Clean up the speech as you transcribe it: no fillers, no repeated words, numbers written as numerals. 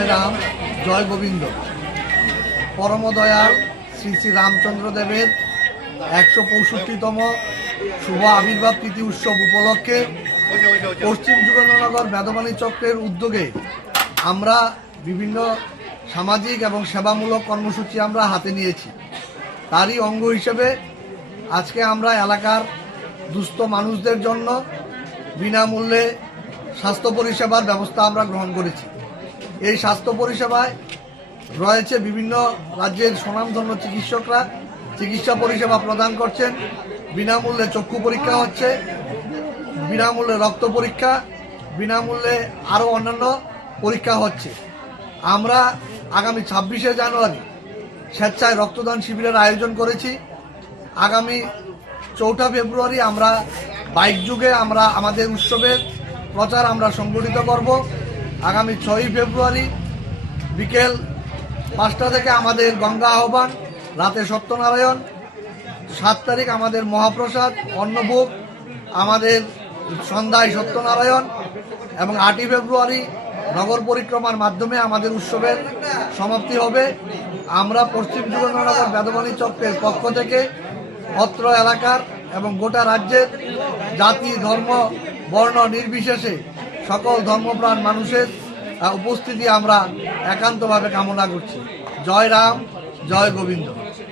জয় রাম জয় গোবিন্দ। পরমদয়াল শ্রী শ্রী রামচন্দ্র দেবের 165তম শুভ আবির্ভাব তিথি উৎসব উপলক্ষে পশ্চিম যুগেন্দ্রনগর বেদবাণী চক্রের উদ্যোগে আমরা বিভিন্ন সামাজিক এবং সেবামূলক কর্মসূচি আমরা হাতে নিয়েছি। তারই অঙ্গ হিসেবে আজকে আমরা এলাকার দুস্থ মানুষদের জন্য বিনামূল্যে স্বাস্থ্য পরিষেবার ব্যবস্থা আমরা গ্রহণ করেছি। এই স্বাস্থ্য পরিষেবায় রয়েছে বিভিন্ন রাজ্যের স্বনামধন্য চিকিৎসকরা চিকিৎসা পরিষেবা প্রদান করছেন। বিনামূল্যে চক্ষু পরীক্ষা হচ্ছে, বিনামূল্যে রক্ত পরীক্ষা, বিনামূল্যে আরও অন্যান্য পরীক্ষা হচ্ছে। আমরা আগামী 26শে জানুয়ারি স্বেচ্ছায় রক্তদান শিবিরের আয়োজন করেছি। আগামী 4 ফেব্রুয়ারি আমরা বাইক যুগে আমরা আমাদের উৎসবের প্রচার আমরা সংগঠিত করব। আগামী 6 ফেব্রুয়ারি বিকেল 5টা থেকে আমাদের গঙ্গা আহ্বান, রাতে সত্যনারায়ণ। 7 তারিখ আমাদের মহাপ্রসাদ অন্নভোগ, আমাদের সন্ধ্যায় সত্যনারায়ণ এবং 8ই ফেব্রুয়ারি নগর পরিক্রমার মাধ্যমে আমাদের উৎসবের সমাপ্তি হবে। আমরা পশ্চিম যুগেন্দ্রনগর বেদবাণী চক্রের পক্ষ থেকে অত্র এলাকার এবং গোটা রাজ্যের জাতি ধর্ম বর্ণ নির্বিশেষে সকল ধর্মপ্রাণ মানুষের উপস্থিতি আমরা একান্তভাবে কামনা করছি। জয় রাম জয় গোবিন্দ।